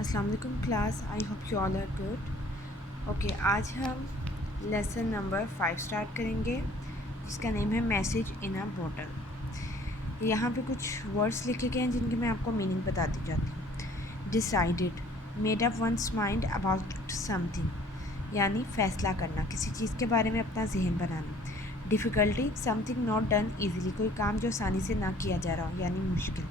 अस्सलाम वालेकुम class, I hope you all are good. Okay, आज हम लेसन नंबर 5 स्टार्ट करेंगे जिसका नेम है मैसेज इन अ बॉटल। यहाँ पे कुछ वर्ड्स लिखे गए हैं जिनकी मैं आपको मीनिंग बताती जाती हूँ। Decided, made up once mind about something यानी फ़ैसला करना, किसी चीज़ के बारे में अपना जहन बनाना। Difficulty, something not done easily, कोई काम जो आसानी से ना किया जा रहा हो यानी मुश्किल।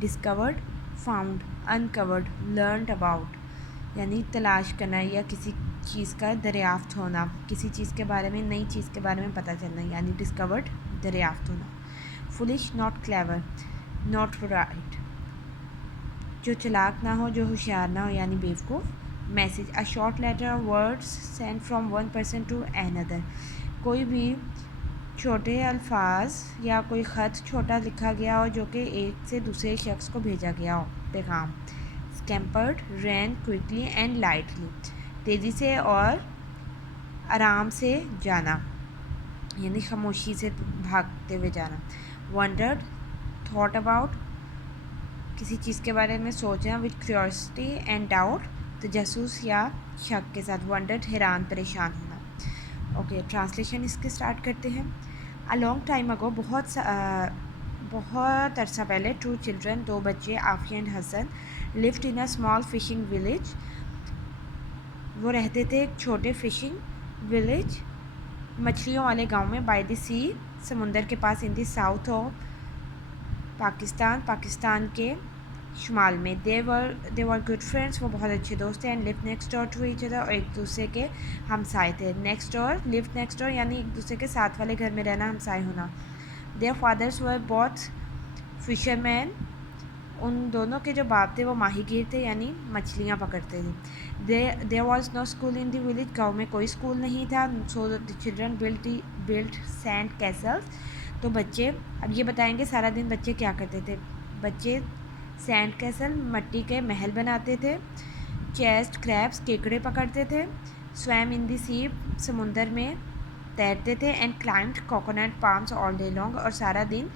Discovered, found, uncovered, learned about यानी तलाश करना या किसी चीज़ का दरियाफ्त होना, किसी चीज़ के बारे में, नई चीज़ के बारे में पता चलना यानी डिस्कवर्ड, दरियाफ्त होना। Foolish, not clever, not right, जो चालाक ना हो, जो होशियार ना हो यानी बेवकूफ़। Message, a short letter of words send from one person to another, कोई भी छोटे अल्फाज या कोई ख़त छोटा लिखा गया हो जो कि एक से दूसरे शख्स को भेजा गया हो, पैगाम। स्कैम्पर्ड, रैन क्विकली एंड लाइटली, तेज़ी से और आराम से जाना यानी खामोशी से भागते हुए जाना। वंडर्ड, थॉट अबाउट, किसी चीज़ के बारे में सोचना। विद क्यूरियोसिटी एंड डाउट, तजस्सुस या शक के साथ। वंडर्ड, हैरान, परेशान होना। ओके, ट्रांसलेशन इसके स्टार्ट करते हैं। अ लॉन्ग टाइम अगो, बहुत अरसा पहले, टू चिल्ड्रन, दो बच्चे, Afia and Hasan, lived in a small fishing village, वो रहते थे एक छोटे फिशिंग विलेज, मछलियों वाले गांव में, बाय द सी, समुंदर के पास, in the south of Pakistan के शुमाल में। दे वर गुड फ्रेंड्स, वो बहुत अच्छे दोस्त थे। And live next door to each other, और एक दूसरे के हमसाए थे। Next door, live next door यानी एक दूसरे के साथ वाले घर में रहना, हमसाए होना। Their fathers were both fisherman, उन दोनों के जो बाप थे वो माहीगीर थे यानी मछलियाँ पकड़ते थे। There was no school in the village, गाँव में कोई स्कूल नहीं था। So the children built sand castles, तो बच्चे, अब ये बताएंगे सारा दिन बच्चे क्या करते थे। बच्चे सैंड कैसल, मिट्टी के महल बनाते थे। चेस्ट क्रैब्स, केकड़े पकड़ते थे। स्वैम इन द सी, समुंदर में तैरते थे। And climbed coconut palms all day long, और सारा दिन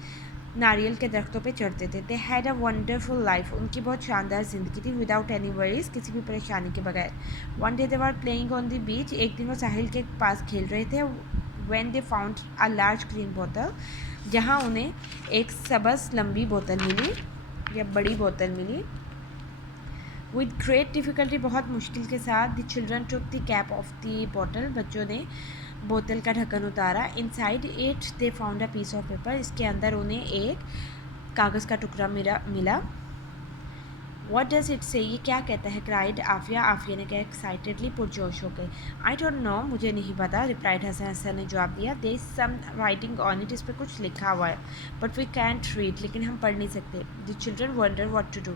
नारियल के दरख्तों पे चढ़ते थे। They had a wonderful life, उनकी बहुत शानदार ज़िंदगी थी। विदाउट एनी वरीज, किसी भी परेशानी के बगैर। One day they were playing on the बीच, एक दिन वो साहिल के पास खेल रहे थे। When they found a large green बोतल, जहाँ उन्हें एक सबस लंबी बोतल मिली या बड़ी बोतल मिली। विद ग्रेट डिफ़िकल्टी, बहुत मुश्किल के साथ, the children took the cap of the bottle, बच्चों ने बोतल का ढक्कन उतारा। Inside it they found a piece of paper, इसके अंदर उन्हें एक कागज़ का टुकड़ा मिला। What does it say, ये क्या कहता है? क्राइड आफिया ने कहा एक्साइटेडली, पुरजोश हो गए। आई डोंट नो, मुझे नहीं पता, रिप्लाइड हसन ने जवाब दिया। There is some writing on it, इस पर कुछ लिखा हुआ है, बट वी कैंट रीड, लेकिन हम पढ़ नहीं सकते। The children wonder what to do,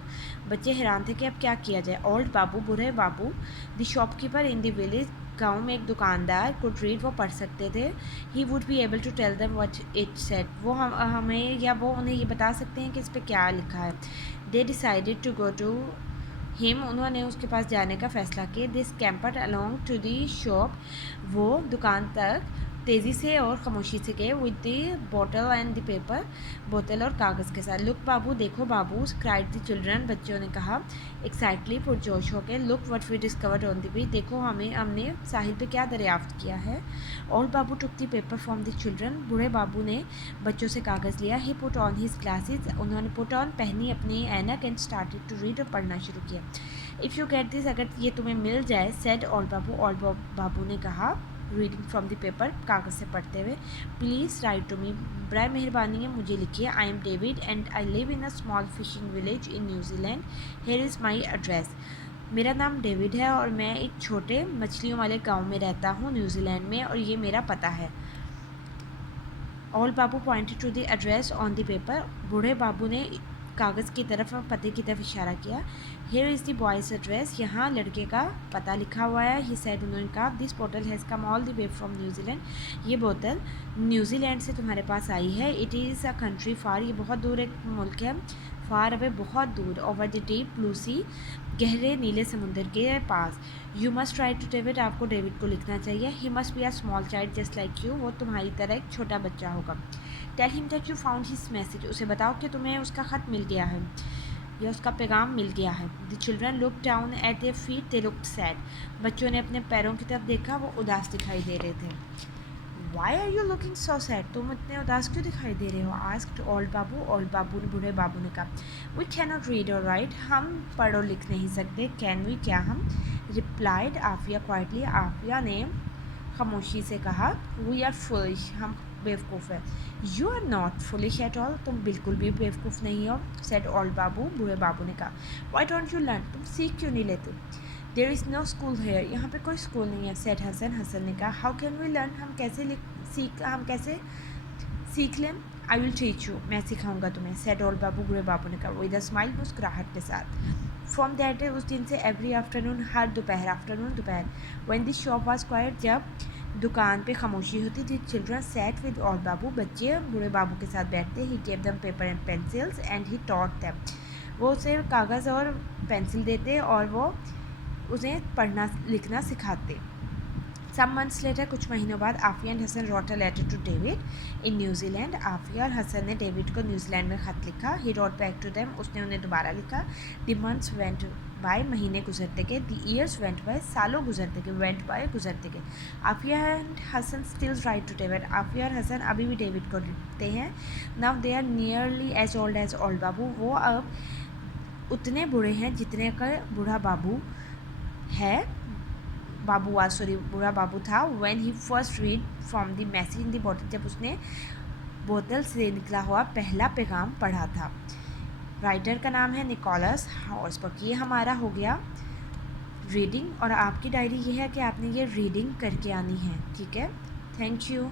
बच्चे हैरान थे कि अब क्या किया जाए। ओल्ड बाबू, बूढ़े Babu, the shopkeeper in the village, गाँव में एक दुकानदार, कुड रीड, वो पढ़ सकते थे। He would be able to tell them what it said, वो हमें या वो उन्हें ये बता सकते हैं कि इस पर क्या लिखा है। They decided to go to him, उन्होंने उसके पास जाने का फ़ैसला किया। This camper along to the shop, वो दुकान तक तेज़ी से और खामोशी से गए। With the bottle and the paper, बोतल और कागज़ के साथ। लुक बाबू, देखो बाबू, क्राइड द चिल्ड्रन, बच्चों ने कहा एक्साइटली, पुरजोश हो के। Look what we discovered on the beach, देखो हमने साहिल पे क्या दरियाफ्त किया है। Old Babu took the paper from the children, बूढ़े बाबू ने बच्चों से कागज़ लिया। He put on his glasses, उन्होंने पुट ऑन, पहनी अपनी ऐनक, एंड स्टार्टेड टू रीड, और पढ़ना शुरू किया। इफ़ यू गेट दिस, अगर ये तुम्हें मिल जाए, सेड ओल्ड बाबू ने कहा, रीडिंग फ्रॉम द पेपर, कागज़ से पढ़ते हुए। प्लीज़ राइट टू मी, बड़ा मेहरबानी है मुझे लिखिए। I am David and I live in a small fishing village in New Zealand, here is my address, मेरा नाम डेविड है और मैं एक छोटे मछलियों वाले गांव में रहता हूँ न्यूजीलैंड में, और ये मेरा पता है। Old Babu pointed to the address on the paper, बूढ़े बाबू ने कागज़ की तरफ और पते की तरफ इशारा किया। Here is the boys address, यहाँ लड़के का पता लिखा हुआ है। ही सेड, उन्होंने कहा, दिस बोतल has come all the way from New Zealand, ये बोतल न्यूजीलैंड से तुम्हारे पास आई है। इट इज़ अ कंट्री फार, ये बहुत दूर एक मुल्क है। फार अवे, बहुत दूर। Over the deep blue sea, गहरे नीले समुद्र के पास। You must write to David, आपको डेविड को लिखना चाहिए। He must be a small child just like you, वो तुम्हारी तरह एक छोटा बच्चा होगा। Tell him that you found his message, उसे बताओ कि तुम्हें उसका ख़त मिल गया है। या उसका पैगाम मिल गया है। The children look down eight their feet, they looked sad. बच्चों ने अपने पैरों की तरफ देखा, वो उदास दिखाई दे रहे थे। Why are you looking so sad, तुम इतने उदास क्यों दिखाई दे रहे हो? Asked old Babu, old Babu ने, बूढ़े बाबू ने कहा। We can not read or write, हम पढ़ और लिख नहीं सकते। कैन वी, क्या हम? रिप्लाइड आफिया क्वाइटली, आफिया ने खामोशी से कहा। वी आर फुलिश, हम बेवकूफ़ है। You are not foolish at all, तुम बिल्कुल भी बेवकूफ़ नहीं हो, सेड ओल्ड बाबू, बूढ़े बाबू ने कहा। वाई डोंट यू लर्न, तुम सीख क्यों नहीं लेते? There is no school here, यहाँ पे कोई स्कूल नहीं है, सेड हसन, हसन ने कहा। हाउ कैन वी लर्न, हम कैसे सीख लें? आई विल टीच यू, मैं सिखाऊंगा तुम्हें, सेड ओल्ड बाबू, बूढ़े बाबू ने कहा विद अ स्माइल, मुस्कुराहट के साथ। फ्रॉम दैट डे, उस दिन से, एवरी आफ्टरनून, हर दोपहर, आफ्टरनून दोपहर, when this shop was quite, जब दुकान पे खामोशी होती थी, चिल्ड्रन सैट विद ओल्ड बाबू, बच्चे बूढ़े बाबू के साथ बैठते। He gave them paper and pencils and he taught them, वो उसे कागज़ और पेंसिल देते और वो उसे पढ़ना लिखना सिखाते। सम मंथ्स लेटर, कुछ महीनों बाद, Afia and Hasan wrote a letter to David in New Zealand, Afia और हसन ने डेविड को न्यूजीलैंड में ख़त लिखा। He wrote back to them, उसने उन्हें दोबारा लिखा। द मंथ्स वेंट बाय, महीने गुजरते गए। द ईयर्स वेंट बाय, सालों गुजरते गए। वेंट बाय, गुजरते गए। Afia and Hasan still write to David, Afia और हसन अभी भी डेविड को लिखते हैं। Now they are nearly as old as old Babu, वो अब उतने बूढ़े हैं जितने का बूढ़ा बाबू है, बूढ़ा बाबू था। When he first read from the message in the bottle, जब उसने बोतल से निकला हुआ पहला पैगाम पढ़ा था। राइटर का नाम है निकोलस हॉर्सबर्ग। ये हमारा हो गया रीडिंग, और आपकी डायरी ये है कि आपने ये रीडिंग करके आनी है, ठीक है। Thank you.